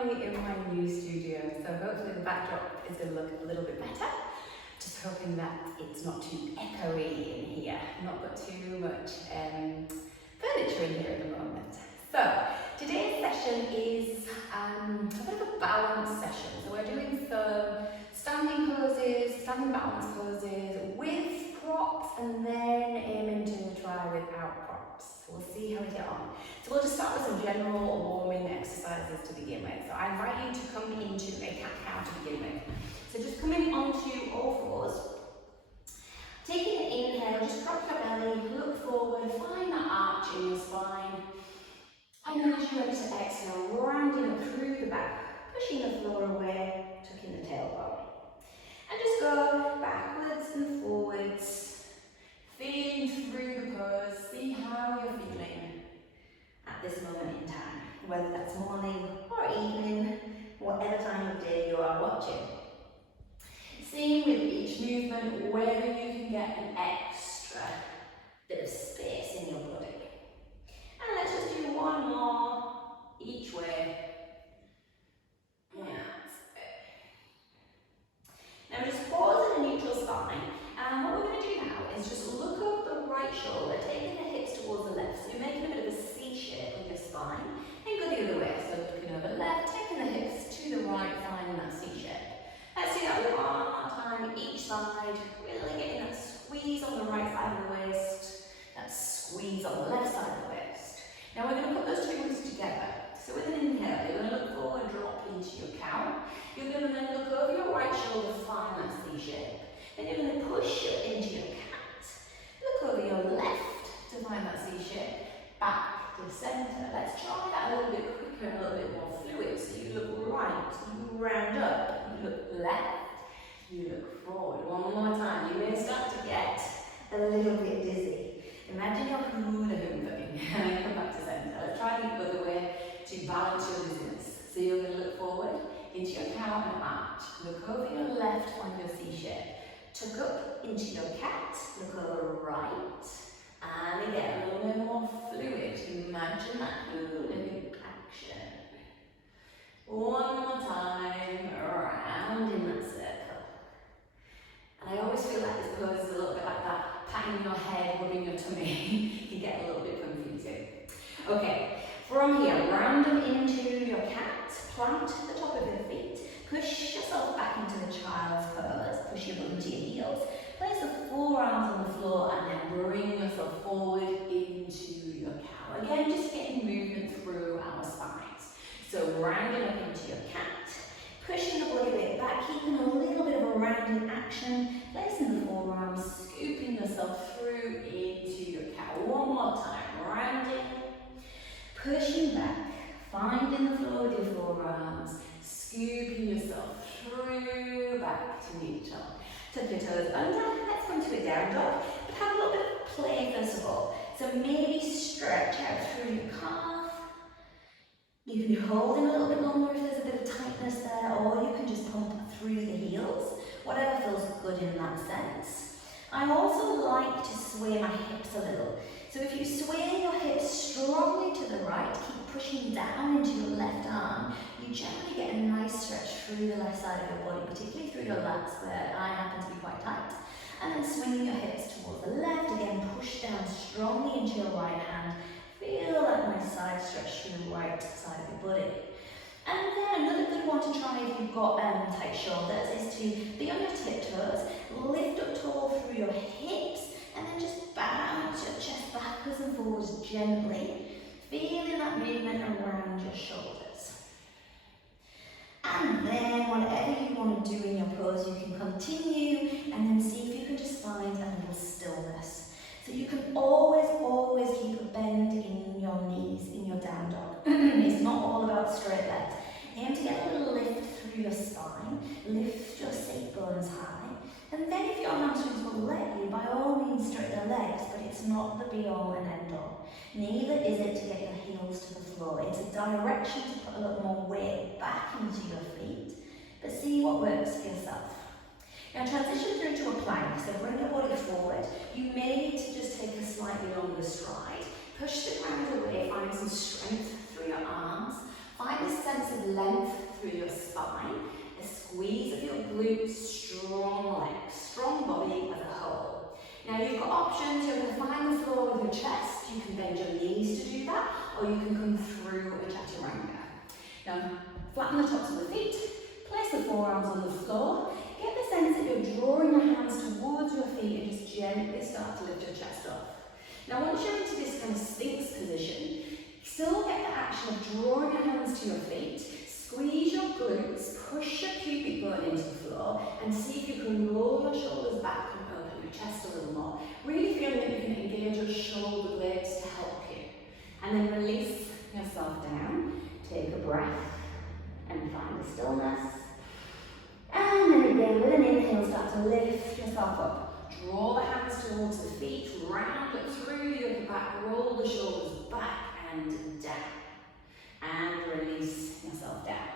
finally in my new studio, so hopefully the backdrop is going to look a little bit better. Just hoping that it's not too echoey in here, not got too much furniture in here at the moment. So today's session is a bit of a balance session. So we're doing some standing poses, standing balance poses with props, and then aiming to try without props. So we'll see how we get on. So we'll just start with some general warming exercises to begin with. So I invite you to come into a cat-cow to begin with. So just coming onto all fours, taking an inhale, just drop your belly, look forward, find that arch in your spine. And then as you're ready to exhale, rounding up through the back, pushing the floor away, tucking the tailbone. And just go backwards and forwards, feeling through the pose, see how you're feeling at this moment in time, whether that's morning or evening, whatever time of day you are watching. Seeing with each movement whether you can get an extra bit of space in your body. And let's just do one more each way. That's it. Now just pause in a neutral spine. And what we're going to do now is just look up the right shoulder, taking the hips towards the left. So you're making a bit of a C shape with your spine. And go the other way. So looking over left, taking the hips to the right, finding that C shape. Let's do that one more time, each side, really getting that squeeze on the right side of the waist, that squeeze on the left side of the waist. Now we're going to put those two moves together. So with an inhale, you're going to look forward, drop into your cow. You're going to then look over your right shoulder, find that C shape. Then you're going to push into your cat. Look over your left to find that C shape. Back to the centre. Let's try that a little bit quicker and a little bit more fluid. So you look right, you round up. You look left, you look forward. One more time. You may start to get a little bit dizzy. Imagine your hula hooping and come back to centre. Let's try the other way to balance your dizziness. So you're going to look forward into your cow and arch. Look over your left on your C shape. Tuck up into your cat. Look over right. And again, a little bit more fluid. Imagine that hula hoop action. One more time, around in that circle. And I always feel like this pose is a little bit like that, patting your head, rubbing your tummy. You get a little bit confusing. Okay, from here, round up into your cat, plant the top of your feet, push yourself back into the child's pose, push your butt into your heels, place the forearms on the floor and then bring yourself forward into your cow. Again, just getting movement through our spines. So rounding up into your cat, pushing the body weight back, keeping a little bit of a rounding action, placing the forearms, scooping yourself through into your cow. One more time, rounding, pushing back, finding the floor with your forearms, scooping yourself through back to neutral. Tuck your toes under, let's come to a down dog, but have a little bit of play first of all. So maybe stretch out through your calf. You can be holding a little bit longer if there's a bit of tightness there, or you can just pump through the heels, whatever feels good in that sense. I also like to sway my hips a little. So if you sway your hips strongly to the right, keep pushing down into your left arm, you generally get a nice stretch through the left side of your body, particularly through your lats where I happen to be quite tight. And then swinging your hips towards the left, again push down strongly into your right hand. Feel that nice side stretch through the right side of your body. And then another good one to try if you've got tight shoulders is to be on your tiptoes, lift up tall through your hips, and then just bounce your chest backwards and forwards gently, feeling that movement around your shoulders. And then whatever you want to do in your pose, you can continue and then see if you can just find a little stillness. So you can always keep a bend in your knees, in your down dog. It's not all about straight legs. Aim to get a little lift through your spine, lift your sit bones high, and then if your hamstrings will let you, by all means stretch your legs, but it's not the be all and end all. Neither is it to get your heels to the floor. It's a direction to put a little more weight back into your feet, but see what works for yourself. Now transition through to a plank, so bring your body forward. You may need to just take a slightly longer stride. Push the ground away, find some strength through your arms. Find this sense of length through your spine, a squeeze of your glutes, strong legs, strong body as a whole. Now you've got options. You're going to find the floor with your chest. You can bend your knees to do that, or you can come through a chaturanga. Now flatten the tops of the feet, place the forearms on the floor. Get the sense that you're drawing your hands towards your feet and just gently start to lift your chest off. Now once you're into this kind of Sphinx position, still get the action of drawing your hands to your feet, squeeze your glutes, push your pubic bone into the floor, and see if you can roll your shoulders back and open your chest a little more. Really feeling that you can engage your shoulder blades to help you. And then release yourself down, take a breath, and find the stillness. And then again, with an inhale, start to lift yourself up. Draw the hands towards the feet, round it through the upper back, roll the shoulders back and down. And release yourself down.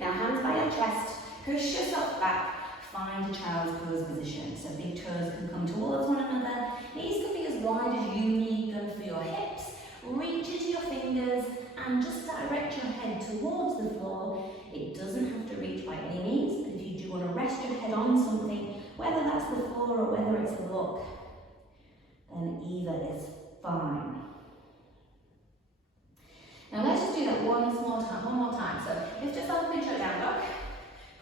Now hands by your chest, push yourself back, find a child's pose position. So big toes can come towards one another, knees can be as wide as you need them for your hips. Reach into your fingers and just direct your head towards the floor. It doesn't have to reach by any means, but if you do want to rest your head on something, whether that's the floor or whether it's a block, then either is fine. Now let's just do that one more time. So lift yourself up into a down dog.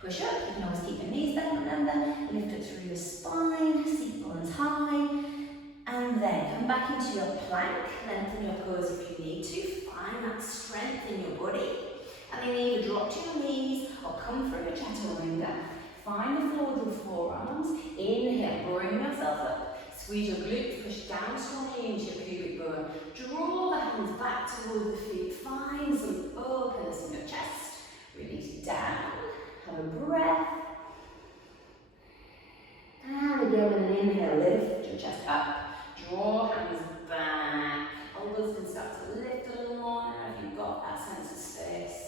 Push up, you can always keep your knees bent, remember. Lift it through your spine, seat bones high. And then come back into your plank, lengthen your pose if you need to. Find that strength in your body. And then either drop to your knees or come through a chaturanga. Find the floor with your forearms. Inhale, bring yourself up. Squeeze your glutes, push down strongly into your pubic bone. Draw the hands back towards the feet. Find some openness in your chest. Release down. Have a breath. And again with an inhale, lift your chest up. Draw hands back. Elbows can start to lift a little more now if you've got that sense of space.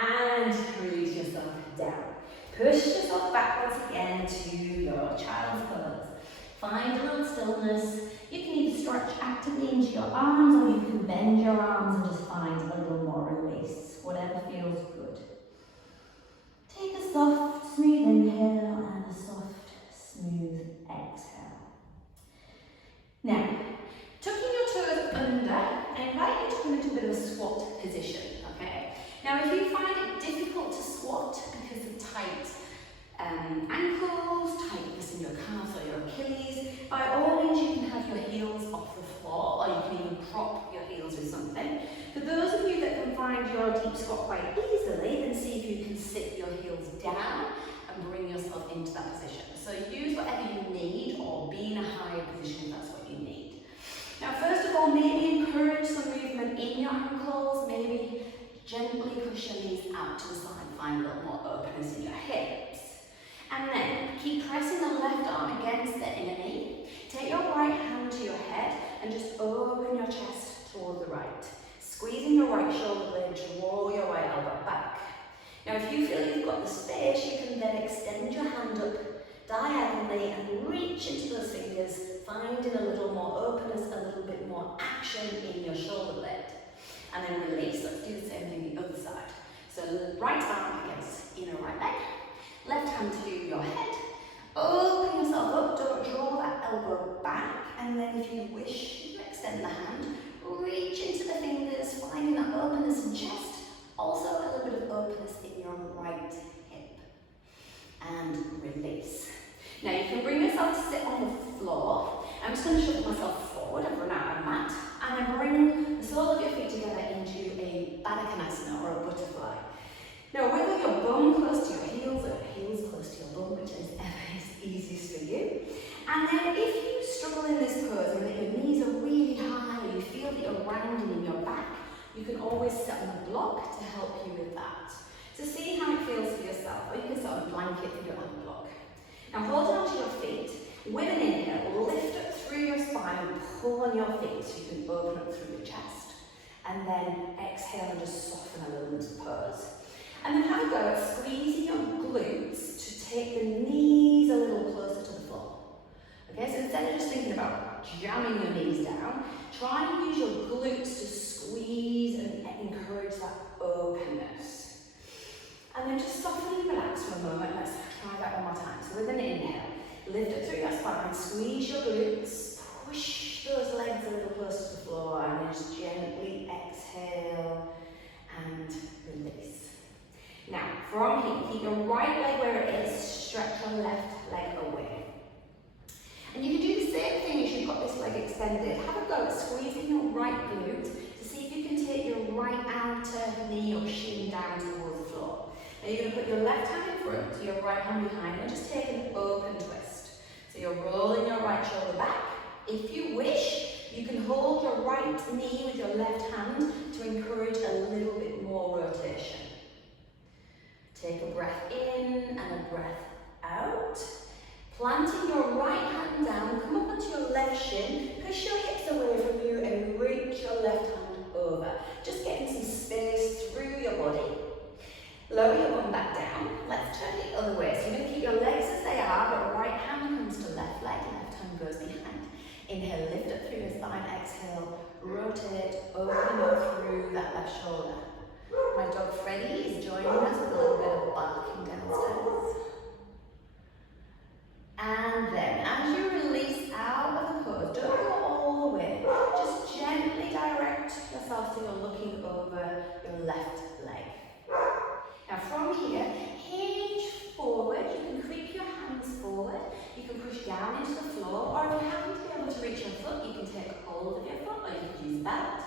And release yourself down. Push yourself back once again to your child's pose. Find a little stillness. You can either stretch actively into your arms or you can bend your arms and just find a little more release. Whatever feels good. Take a soft, smooth inhale and a soft, smooth exhale. Now, tucking your toes under, I invite you to come into a bit of a squat position, okay? Now, if you find it difficult to squat because of tight ankles, tightness in your calves or your Achilles, by all means you can have your heels off the floor, or you can even prop your heels with something. For those of you that can find your deep squat quite easily, then see if you can sit your heels down and bring yourself into that position. So use whatever you need, or be in a higher position if that's what you need. Now first of all, maybe encourage some movement in your ankles, maybe gently push your knees out to the side, find a little more openness in your hips. And then keep pressing the left arm against the inner knee. Take your right hand to your head and just open your chest toward the right. Squeezing your right shoulder blade, draw your right elbow back. Now if you feel you've got the space, you can then extend your hand up diagonally and reach into those fingers, finding a little more openness, a little bit more action in your shoulder blade. And then release. Let's do the same thing the other side. So right arm against inner right leg, left hand to your head, open yourself up, don't draw that elbow back, and then if you wish, you extend the hand, reach into the fingers, finding that openness in chest, also a little bit of openness in your right hip, and release. Now you can bring yourself to sit on the floor. I'm just going to shuffle myself forward, I've run out of mat, and then bring the soles of your feet together into a Baddha Konasana, or a butterfly. Now wiggle your bum close to your heels, or heels close to your bum, whichever is easiest for you. And then if you struggle in this pose and that your knees are really high, you feel that you're rounding in your back, you can always sit on a block to help you with that. So see how it feels for yourself, or you can sit on a blanket if you don't have a block. Now hold on to your feet, with an inhale, lift up through your spine and pull on your feet so you can open up through your chest. And then exhale and just soften a little into the pose. And then have a go at squeezing your glutes to take the knees a little closer to the floor. Okay, so instead of just thinking about jamming your knees down, try and use your glutes to squeeze and encourage that openness. And keep your right leg where it is, stretch your left leg away. And you can do the same thing as you've got this leg extended. Have a go at squeezing your right glute to see if you can take your right outer knee or shin down towards the floor. Now you're going to put your left hand in front, so your right hand behind, and just take an open twist. So you're rolling your right shoulder back. If you wish, you can hold your right knee with your left hand to encourage a little bit more rotation. Take a breath in and a breath out. Planting your right hand down, come up onto your left shin, push your hips away from you and reach your left hand over. Just getting some space through your body. Lower your bum back down. Let's turn it the other way. So you're going to keep your legs as they are, but right hand comes to left leg, left hand goes behind. Inhale, lift up through your spine. Exhale, rotate, open up through that left shoulder. My dog Freddie is joining us with a little bit of barking downstairs. And then, as you release out of the pose, don't go all the way. Just gently direct yourself so you're looking over your left leg. Now from here, hinge forward. You can creep your hands forward. You can push down into the floor, or if you happen to be able to reach your foot, you can take hold of your foot, or you can use a belt.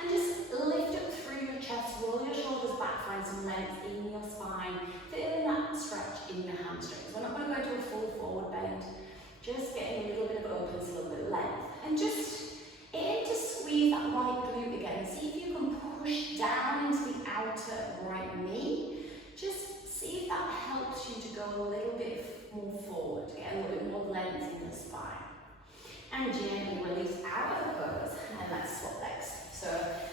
And just lift up through your chest, roll your shoulders back, find some length in your spine, feeling that stretch in your hamstrings. We're not going to go to a full forward bend, just getting a little bit of openness, a little bit of length. And just aim to squeeze that right glute again. See if you can push down into the outer right knee. Just see if that helps you to go a little bit more forward, get a little bit more length in the spine. And gently release out of the pose, and let's swap legs. So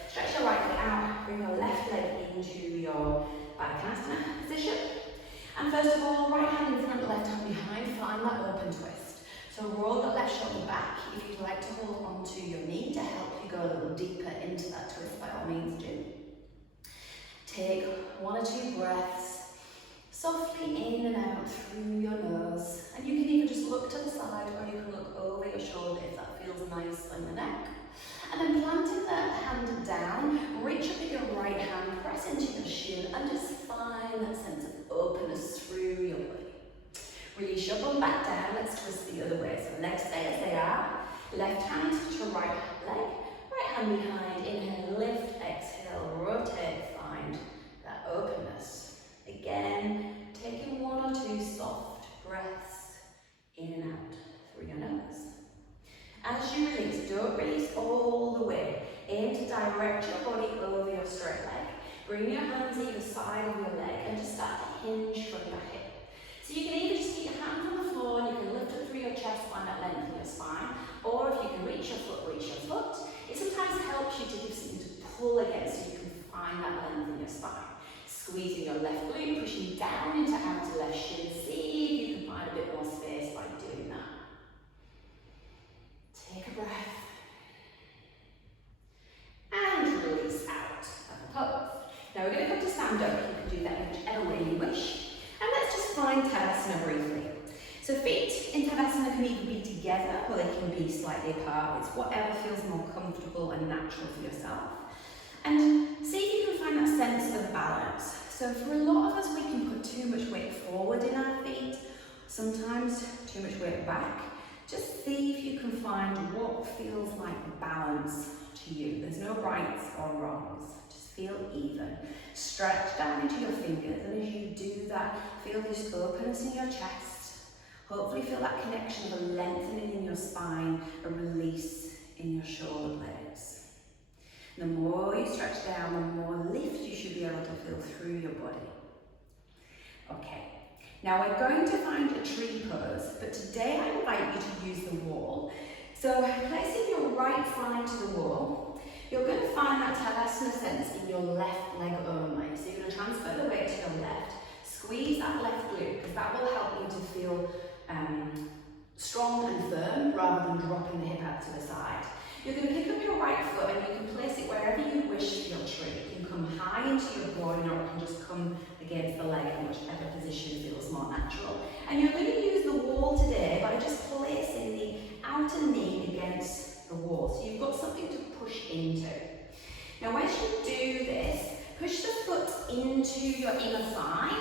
stretch your right leg out, bring your left leg into your Baddha position. And first of all, right hand in front, left hand behind, find that open twist. So roll the left shoulder back. If you'd like to hold onto your knee to help you go a little deeper into that twist, by all means do. Take 1 or 2 breaths, softly in and out through your nose. And you can even just look to the side, or you can look over your shoulder if that feels nice on your neck. And then planting that hand down, reach up with your right hand, press into your shin, and just find that sense of openness through your body. Release your bum back down, let's twist the other way. So legs stay as they are, left hand to right leg, right hand behind, inhale, lift, exhale, rotate, find that openness. Again, taking 1 or 2 soft breaths in and out through your nose. As you release, don't release all the way. Aim to direct your body over your straight leg. Bring your hands either side of your leg and just start to hinge from your hip. So you can either just keep your hands on the floor and you can lift up through your chest, find that length in your spine, or if you can reach your foot, reach your foot. It sometimes helps you to give something to pull against so you can find that length in your spine. Squeezing your left glute, pushing down into outer left shin. See if you can find a bit more space by doing that. Take a breath. And release out of the pose. Now we're going to come to stand up. You can do that in whichever way you wish. And let's just find Tadasana briefly. So feet in Tadasana can either be together or they can be slightly apart. It's whatever feels more comfortable and natural for yourself. And see if you can find that sense of balance. So for a lot of us, we can put too much weight forward in our feet, sometimes too much weight back. Just see if you can find what feels like balance to you. There's no rights or wrongs. Just feel even. Stretch down into your fingers, and as you do that, feel this openness in your chest. Hopefully feel that connection of a lengthening in your spine, a release in your shoulder blades. The more you stretch down, the more lift you should be able to feel through your body. Okay. Now we're going to find a tree pose, but today I invite you to use the wall. So placing your right thigh to the wall, you're going to find that Tadasana sense in your left leg only. So you're going to transfer the weight to your left, squeeze that left glute, because that will help you to feel strong and firm rather than dropping the hip out to the side. You're going to pick up your right foot and you can place it wherever you wish for your tree. It can come high into your groin or it can just come against the leg in whichever position feels more natural. And you're going to use the wall today by just placing the outer knee against the wall. So you've got something to push into. Now as you do this, push the foot into your inner thigh,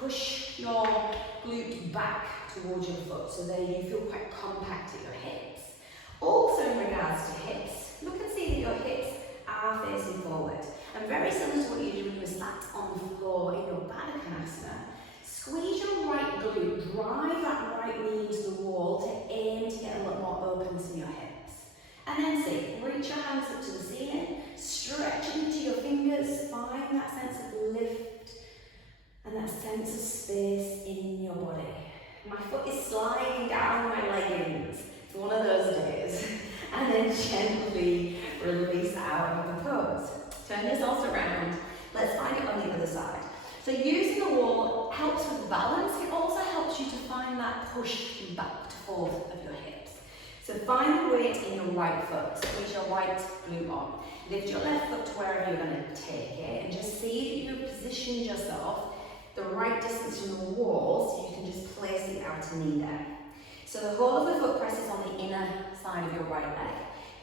push your glute back towards your foot so that you feel quite compact at your hips. Also in regards to hips, look and see that your hips are facing forward. And very similar to what you do when you're sat on the floor in your Baddha Konasana, squeeze your right glute, drive that right knee into the wall to aim to get a lot more openness in your hips. And then see, reach your hands up to the ceiling, stretch into your fingers, find that sense of lift and that sense of space in your body. My foot is sliding down my leggings. It's one of those days. And then gently release out of the pose. Turn this also around. Let's find it on the other side. So using the wall helps with balance. It also helps you to find that push back to forth of your hips. So find the weight in your right foot. Squeeze your right glute on. Lift your left foot to wherever you're going to take it and just see that you've positioned yourself the right distance from the wall so you can just place the outer knee there. So the whole of the foot press is on the inner side of your right leg.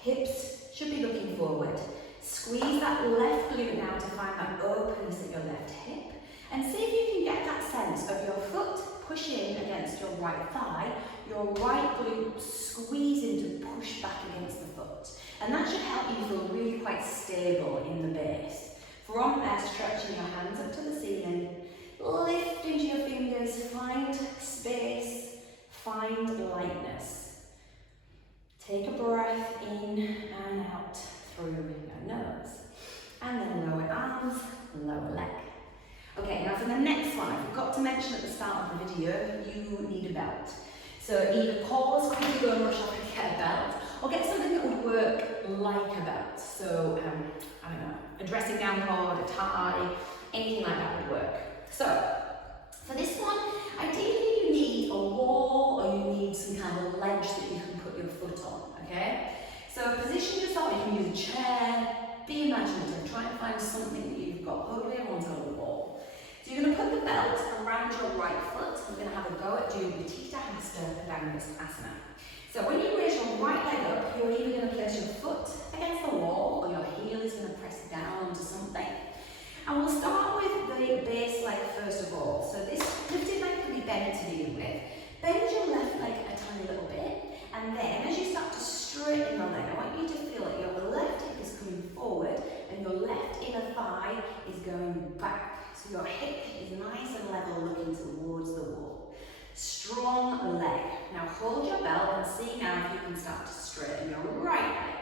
Hips should be looking forward. Squeeze that left glute now to find that openness at your left hip. And see if you can get that sense of your foot pushing against your right thigh, your right glute squeezing to push back against the foot. And that should help you feel really quite stable in the base. From there, stretching your hands up to the ceiling, lift into your fingers, find space, find lightness. Take a breath in and out through your nose. And then lower arms, lower leg. Okay, now for the next one, I forgot to mention at the start of the video, you need a belt. So either pause, quickly go and rush off and get a belt, or get something that would work like a belt. So, I don't know, a dressing gown cord, a tie, anything like that would work. So, for this one, ideally you need a wall or you need some kind of ledge that you can put your foot on, okay? So position yourself, you can use a chair, be imaginative, try and find something that you've got, hopefully onto the wall. So you're going to put the belt around your right foot. We're going to have a go at doing Utthita Hasta Padangusthasana. So when you raise your right leg up, you're either going to place your foot against the wall or your heel is going to press down onto something. And we'll start with the base leg first of all. So this lifted leg can be bent to begin with. Bend your left leg a tiny little bit, and then as you start to straighten your leg, I want you to feel that your left hip is coming forward and your left inner thigh is going back. So your hip is nice and level looking towards the wall. Strong leg. Now hold your belt and see now if you can start to straighten your right leg.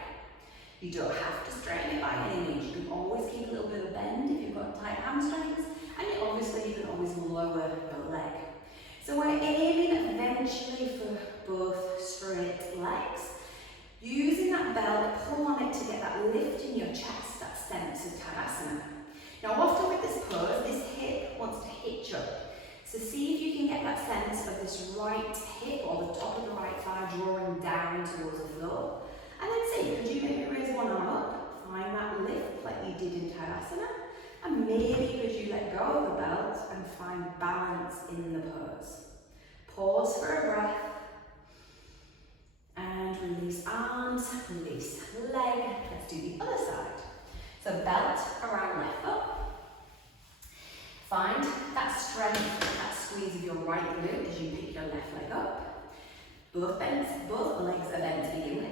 You don't have to straighten it by any means. You can always keep a little bit of bend if you've got tight hamstrings, and obviously you can always lower the leg. So we're aiming eventually for both straight legs. Using that belt, pull on it to get that lift in your chest, that sense of Tadasana. Now often with this pose, this hip wants to hitch up. So see if you can get that sense of this right hip or the top of the right thigh drawing down towards the floor. And then see, could you maybe raise one arm up, find that lift like you did in Tadasana, and maybe could you let go of the belt and find balance in the pose. Pause for a breath, and release arms, release leg. Let's do the other side. So belt around left foot. Find that strength, that squeeze of your right glute as you pick your left leg up. Both legs are bent to begin with.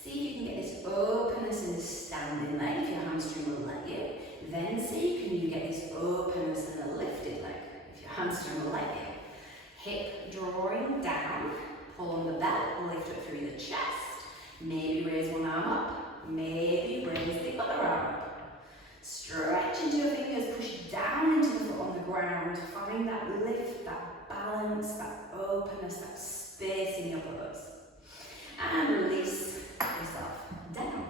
See if you can get this openness in the standing leg, if your hamstring will let you. Then see, can you get this openness in the lifted leg, if your hamstring will let you. Hip drawing down, pull on the belt, lift up through the chest. Maybe raise one arm up, maybe raise the other arm up. Stretch into your fingers, push down into the foot on the ground. Find that lift, that balance, that openness, that space in your pose. And release yourself down.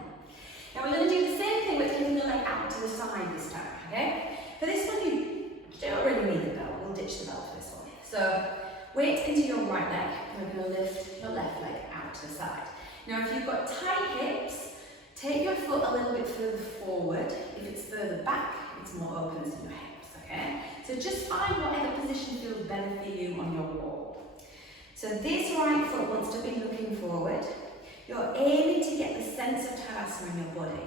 Now we're going to do the same thing, we're taking the leg out to the side this time, okay? For this one, you don't really need the belt, we'll ditch the belt for this one. So, weight into your right leg, and we're going to lift your left leg out to the side. Now if you've got tight hips, take your foot a little bit further forward. If it's further back, it's more openness in your hips, okay? So just find whatever position feels better for you on your wall. So this right foot wants to be looking forward. You're aiming to get the sense of Tadasana in your body.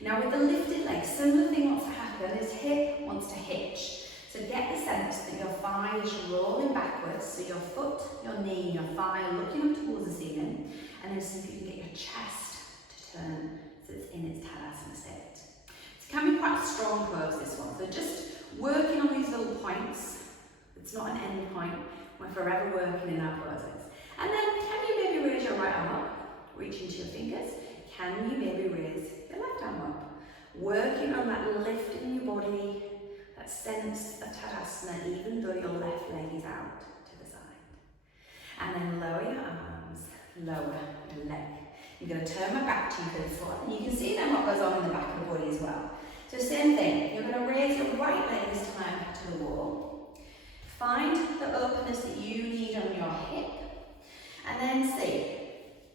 Now with the lifted leg, similar thing wants to happen is hip wants to hitch. So get the sense that your thigh is rolling backwards, so your foot, your knee, your thigh are looking up towards the ceiling, and then see if you can get your chest to turn so it's in its Tadasana state. It can be quite a strong pose, this one, so just working on these little points. It's not an end point, we're forever working in our poses. And then can you maybe raise your right arm up, reach into your fingers? Can you maybe raise your left arm up? Working on that lift in your body, that sense of Tadasana, even though your left leg is out to the side. And then lower your arms, lower your leg. You're going to turn my back to you for this one. And you can see then what goes on in the back of the body as well. So same thing, you're going to raise your right leg this time to the wall. Find the openness that you need on your hip. And then see,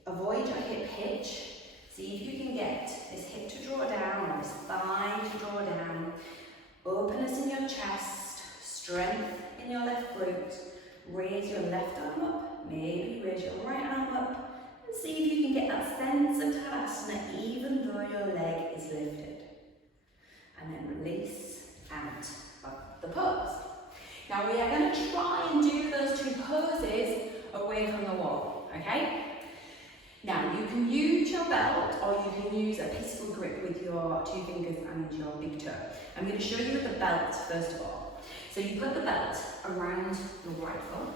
avoid your hip hitch. See if you can get this hip to draw down or this thigh to draw down. Openness in your chest, strength in your left glute. Raise your left arm up, maybe raise your right arm up, and see if you can get that sense of Tadasana even though your leg is lifted. And then release out of the pose. Now we are going to try and do those two poses away from the wall, okay? Now you can use your belt or you can use a pistol grip with your two fingers and your big toe. I'm going to show you with the belt first of all. So you put the belt around your right foot,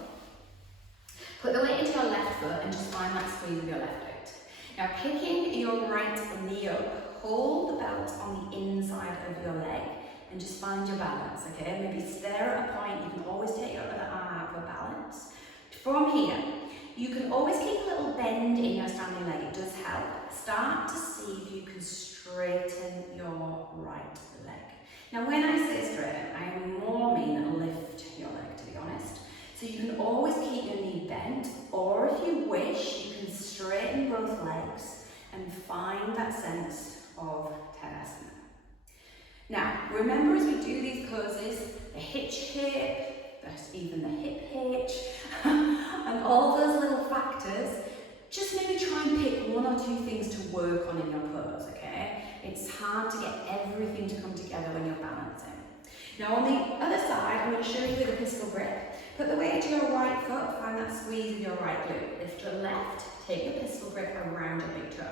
put the weight into your left foot and just find that squeeze of your left foot. Now picking your right knee up, hold the belt on the inside of your leg and just find your balance, okay? Maybe stare at a point, you can always take your other arm out for balance. From here, you can always keep a little bend in your standing leg, it does help. Start to see if you can straighten your right leg. Now when I say straighten, I more mean lift your leg, to be honest. So you can always keep your knee bent, or if you wish, you can straighten both legs and find that sense of Tadasana. Now, remember as we do these poses, the hitch hip, there's even the hip hitch, and all those little factors, just maybe try and pick one or two things to work on in your pose, okay? It's hard to get everything to come together when you're balancing. Now on the other side, I'm going to show you with a pistol grip. Put the weight into your right foot, find that squeeze of your right glute. Lift your left, take your pistol grip around your big toe.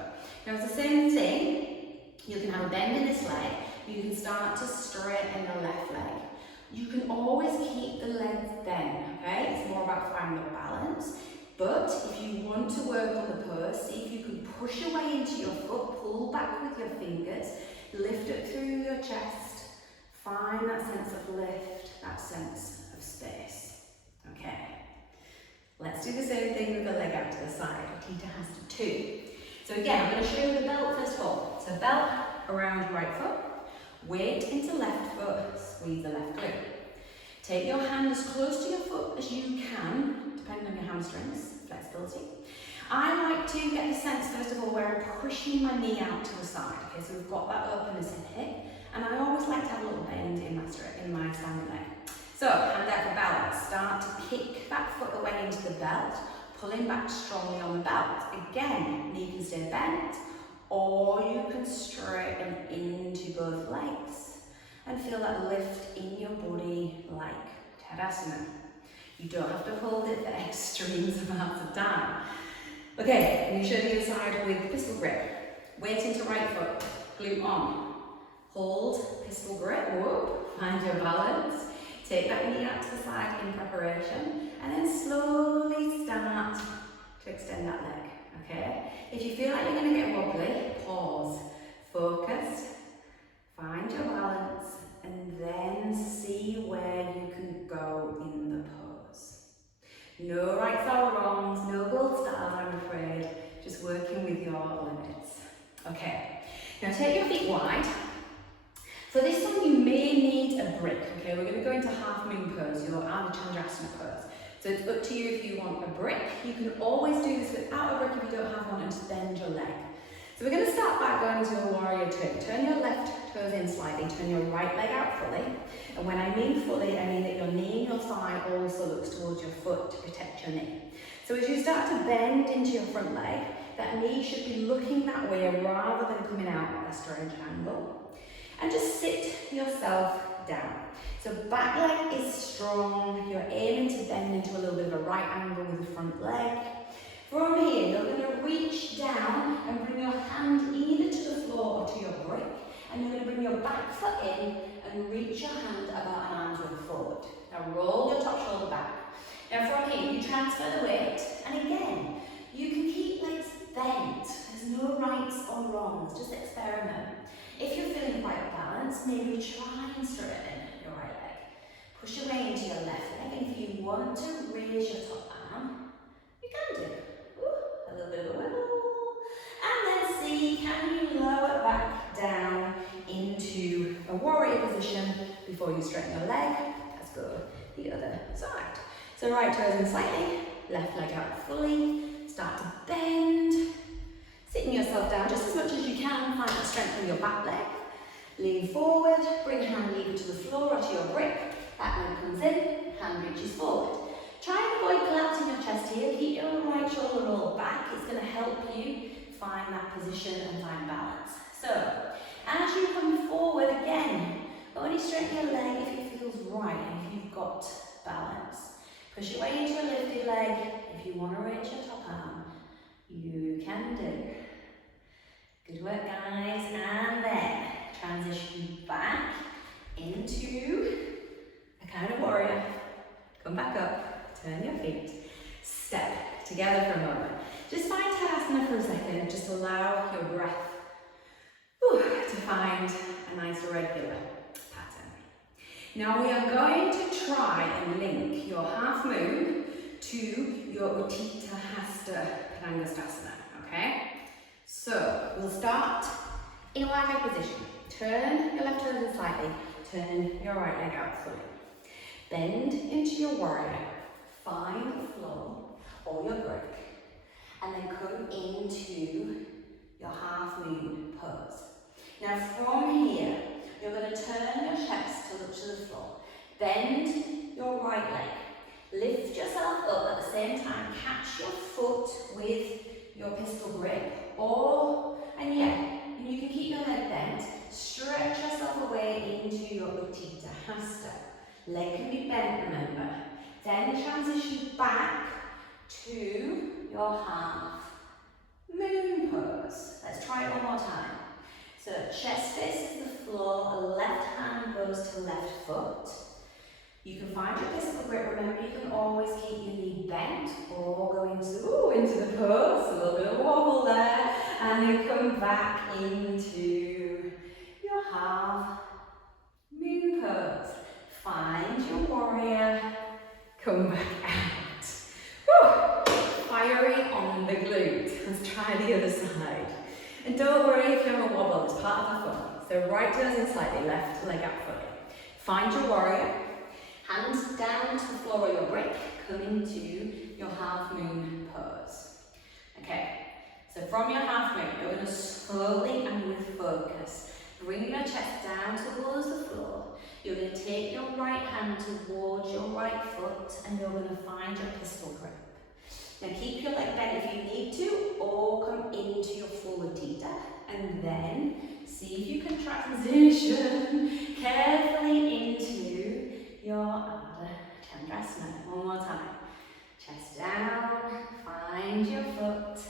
Now it's the same thing, you can have a bend in this leg, you can start to straighten your left leg. You can always keep the legs bent, okay? It's more about finding the balance. But if you want to work on the pose, see if you can push away into your foot, pull back with your fingers, lift it through your chest, find that sense of lift, that sense of space, okay? Let's do the same thing with the leg out to the side, Utthita-hasta 2. So again, I'm going to show you the belt first of all. So belt around right foot, weight into left foot, squeeze the left glute. Take your hand as close to your foot as you can, depending on your hamstrings, flexibility. I like to get the sense, first of all, where I'm pushing my knee out to the side. Okay, so we've got that openness in hip, and I always like to have a little bend in my standing leg. So, hand out for balance. Start to kick that foot away into the belt, pulling back strongly on the belt. Again, knee can stay bent, or you can straighten into both legs and feel that lift in your body like Tadasana. You don't have to hold it for extremes amounts of time. Okay, I'm going to show the other side with pistol grip. Weight into right foot, glute on. Hold, pistol grip, whoop, find your balance. Take that knee out to the side in preparation, and then slowly start to extend that leg, okay? If you feel like you're going to get wobbly, pause, focus, find your balance, and then see where you can go in the pose. No rights or wrongs, no gold stars, I'm afraid, just working with your limits. Okay, now take your feet wide. For this one, you may need a brick, okay? We're going to go into half moon pose, your Ardha Chandrasana pose. So it's up to you if you want a brick. You can always do this without a brick if you don't have one, and just bend your leg. So we're going to start by going to a warrior two. Turn your left toes in slightly, turn your right leg out fully. And when I mean fully, I mean that your knee and your thigh also looks towards your foot to protect your knee. So as you start to bend into your front leg, that knee should be looking that way rather than coming out at a strange angle. And just sit yourself down. So back leg is strong. You're aiming to bend into a little bit of a right angle with the front leg. From here, you're going to reach down and bring your hand either to the floor or to your brick. And you're going to bring your back foot in and reach your hand about an arm's length forward. Now roll your top shoulder back. Now from here, you transfer the weight. And again, you can keep legs bent. There's no rights or wrongs, just experiment. If you're feeling quite balanced, maybe try and straighten your right leg. Push away into your left leg, and if you want to raise your top arm, you can do. Ooh, a little bit of a wiggle. And then see, can you lower back down into a warrior position before you straighten your leg? Let's go the other side. So right toes in slightly, left leg out fully, start to bend. Sitting yourself down just as much as you can, find that strength in your back leg. Lean forward, bring hand either to the floor or to your brick. Back leg comes in, hand reaches forward. Try and avoid collapsing your chest here. Keep your right shoulder rolled back. It's going to help you find that position and find balance. So, as you come forward again, only straighten your leg if it feels right and if you've got balance. Push your way into a lifted leg. If you want to raise your top arm, you can do. Good work, guys. And then transition back into a kind of warrior. Come back up, turn your feet, step together for a moment. Just find Tadasana for a second. Just allow your breath to find a nice regular pattern. Now we are going to try and link your half moon to your Utthita Hasta Padangusthasana, okay? So we'll start in a wide leg position. Turn your left toes in slightly, turn your right leg out fully. Bend into your warrior, find the floor or your brick, and then come into your half moon pose. Now from here, you're going to turn your chest to look to the floor. Bend your right leg. Lift yourself up at the same time. Catch your foot with your pistol grip. And you can keep your leg bent. Stretch yourself away into your Utthita Hasta. Leg can be bent, remember. Then transition back to your half moon pose. Let's try it one more time. So chest faces the floor, left hand goes to left foot. You can find your pistol grip. Remember, you can always keep your knee bent or go into the pose. A little bit of wobble there. And then come back into your half moon pose. Find your warrior. Come back out. Woo! Fiery on the glute. Let's try the other side. And don't worry if you have a wobble, it's part of the fun. So right toes in slightly, left leg out fully. Find your warrior. Hands down to the floor of your brick, come into your half moon pose. Okay, so from your half moon, you're going to slowly and with focus bring your chest down towards the floor. You're going to take your right hand towards your right foot and you're going to find your pistol grip. Now keep your leg bent if you need to, or come into your full Utthita, and then see if you can transition carefully into your Ardha Chandrasana. One more time. Chest down, find your foot.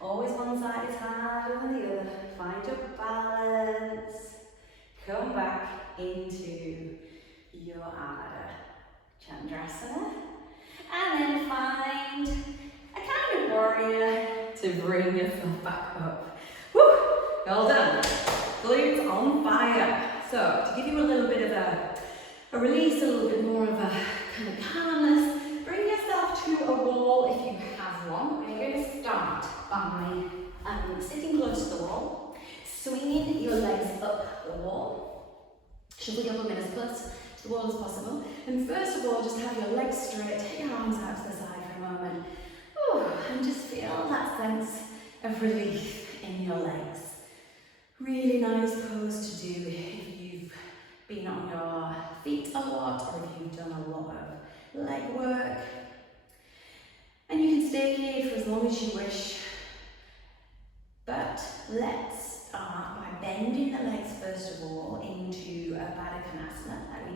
Always one side is harder than the other. Find your balance. Come back into your Ardha Chandrasana. And then find a kind of warrior to bring yourself back up. Woo! Well done. Glutes on fire. So, to give you a little bit of a release, a little bit more of a kind of calmness, bring yourself to a wall if you have one. And you're going to start by sitting close to the wall, swinging your legs up the wall, shoving your women as close to the wall as possible. And first of all, just have your legs straight, take your arms out to the side for a moment. And just feel that sense of relief in your legs. Really nice pose to do if you've been on your feet a lot or if you've done a lot of leg work. And you can stay here for as long as you wish. But let's start by bending the legs first of all into a Baddha Konasana. That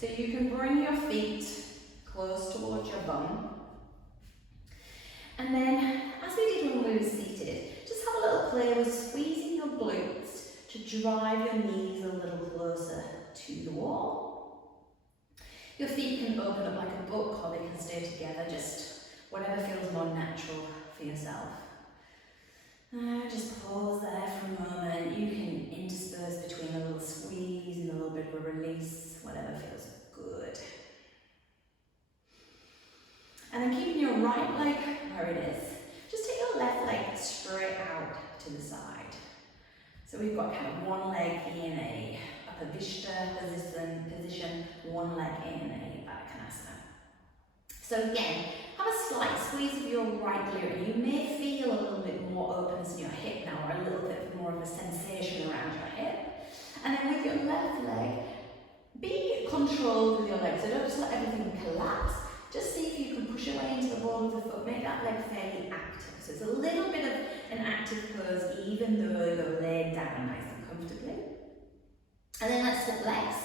So you can bring your feet close towards your bum. And then, as we did when we were seated, just have a little play with squeezing your glutes to drive your knees a little closer to the wall. Your feet can open up like a book, or they can stay together, just whatever feels more natural for yourself. Just pause there for a moment. You can intersperse between a little squeeze and a little bit of a release, whatever feels good. And then keeping your right leg where it is, just take your left leg straight out to the side. So we've got kind of one leg in a Upavishta position, one leg in a Baddha Konasana. So again, have a slight squeeze of your right glute. You may feel a little bit more openness in your hip now, or a little bit more of a sensation around your hip. And then with your left leg, be controlled with your legs. So don't just let everything collapse. Just see if you can push away into the ball of the foot. Make that leg fairly active. So it's a little bit of an active pose, even though you're laid down nice and comfortably. And then let's swap legs.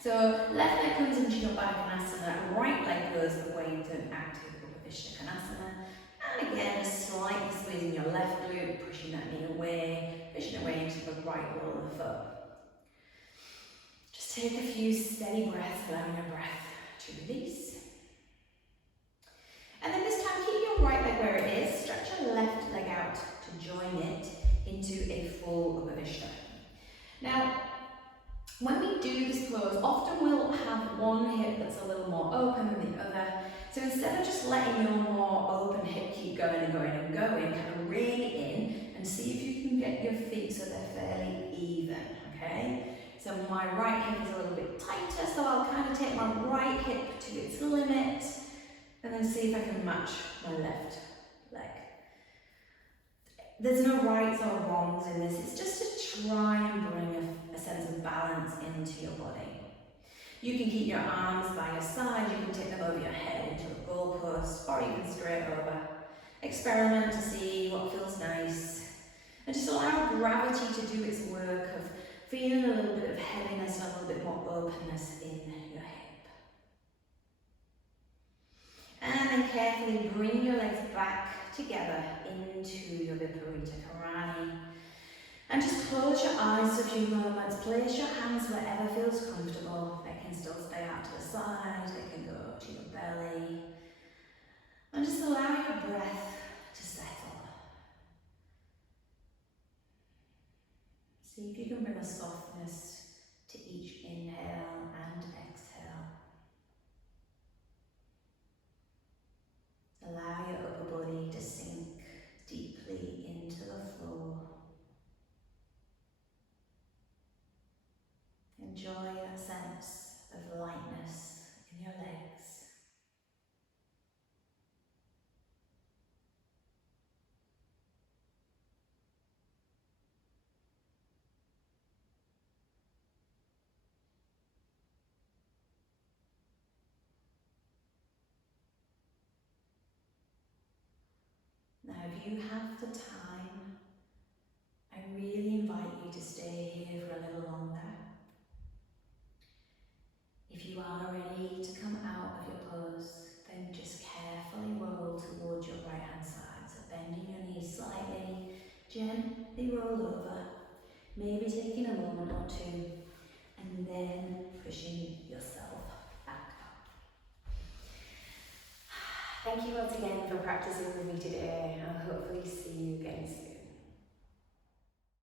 So left leg comes into your Baddha Konasana, right leg goes away into an active Upavishta Konasana. And again, just slightly squeezing your left glute, pushing that knee away, pushing away into the right wall of the foot. Just take a few steady breaths, allowing your breath to release. And then this time, keep your right leg where it is, stretch your left leg out to join it into a full Upavishta. Now, when we do this pose, often we'll have one hip that's a little more open than the other. So instead of just letting your more open hip keep going and going and going, kind of rein it in and see if you can get your feet so they're fairly even, okay? So my right hip is a little bit tighter, so I'll kind of take my right hip to its limit and then see if I can match my left leg. There's no rights or wrongs in this, it's just to try and bring a sense of balance into your body. You can keep your arms by your side, you can take them over your head into a goalpost, or you can straight over. Experiment to see what feels nice. And just allow gravity to do its work of feeling a little bit of heaviness and a little bit more openness in your hip. And then carefully bring your legs back together into your Viparita Karani. And just close your eyes for a few moments. Place your hands wherever feels comfortable. They can still stay out to the side, they can go to your belly. And just allow your breath to settle. See if you can bring a softness to each inhale and exhale. Allow your upper body to sink deeply into the floor. Enjoy that sense of lightness in your legs. Now, if you have the time, I really invite you to stay here for a little longer. If you are ready to come out of your pose, then just carefully roll towards your right hand side. So bending your knees slightly, gently roll over, maybe taking a moment or two, and then pushing yourself back up. Thank you once again for practicing with me today, and I'll hopefully see you again soon.